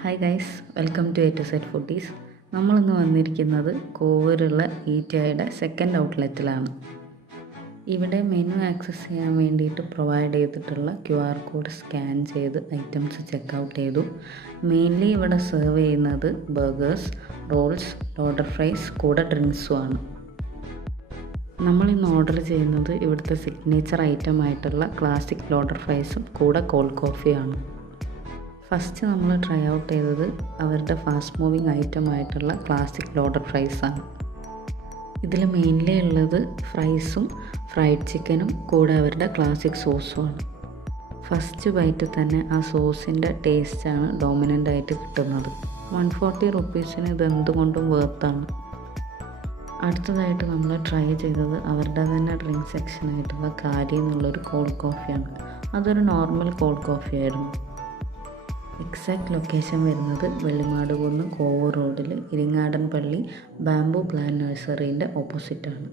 Hi guys, welcome to A to Z foodies. നമ്മളിന്ന് വന്നിരിക്കുന്നത് കോവൂരുള്ള ഈറ്റയുടെ second ഔട്ട്ലെറ്റിലാണ്. ഇവിടെ മെനു ആക്സസ് ചെയ്യാൻ വേണ്ടിയിട്ട് പ്രൊവൈഡ് ചെയ്തിട്ടുള്ള QR കോഡ് സ്കാൻ ചെയ്ത് ഐറ്റംസ് ചെക്കൗട്ട് ചെയ്തു. മെയിൻലി ഇവിടെ സെർവ് ചെയ്യുന്നത് ബർഗേഴ്സ്, റോൾസ്, ലോഡർ ഫ്രൈസ് കൂടെ ഡ്രിങ്ക്സുമാണ്. നമ്മളിന്ന് ഓർഡർ ചെയ്യുന്നത് ഇവിടുത്തെ സിഗ്നേച്ചർ ഐറ്റം ആയിട്ടുള്ള ക്ലാസിക് ലോഡർ ഫ്രൈസും കൂടെ കോൾഡ് കോഫിയാണ്. ഫസ്റ്റ് നമ്മൾ ട്രൈ ഔട്ട് ചെയ്തത് അവരുടെ ഫാസ്റ്റ് മൂവിങ് ഐറ്റം ആയിട്ടുള്ള ക്ലാസിക് ലോഡർ ഫ്രൈസാണ്. ഇതിൽ മെയിൻലി ഉള്ളത് ഫ്രൈസും ഫ്രൈഡ് ചിക്കനും കൂടെ അവരുടെ ക്ലാസിക് സോസുമാണ്. ഫസ്റ്റ് ബൈറ്റിൽ തന്നെ ആ സോസിൻ്റെ ടേസ്റ്റാണ് ഡോമിനൻ്റ് ആയിട്ട് കിട്ടുന്നത്. 140 റുപ്പീസിന് ഇത് എന്തുകൊണ്ടും വേർത്താണ്. അടുത്തതായിട്ട് നമ്മൾ ട്രൈ ചെയ്തത് അവരുടെ തന്നെ ഡ്രിങ്ക് സെക്ഷനായിട്ടുള്ള കാരി എന്നുള്ളൊരു കോൾഡ് കോഫിയാണ്. അതൊരു നോർമൽ കോൾഡ് കോഫി ആയിരുന്നു. എക്സാക്ട് ലൊക്കേഷൻ വരുന്നത് വെള്ളിമാടുകുന്ന് കോവൂർ റോഡിൽ ഇരിങ്ങാടൻ പള്ളി ബാംബു പ്ലാന്റ് നഴ്സറീൻ്റെ ഓപ്പോസിറ്റാണ്.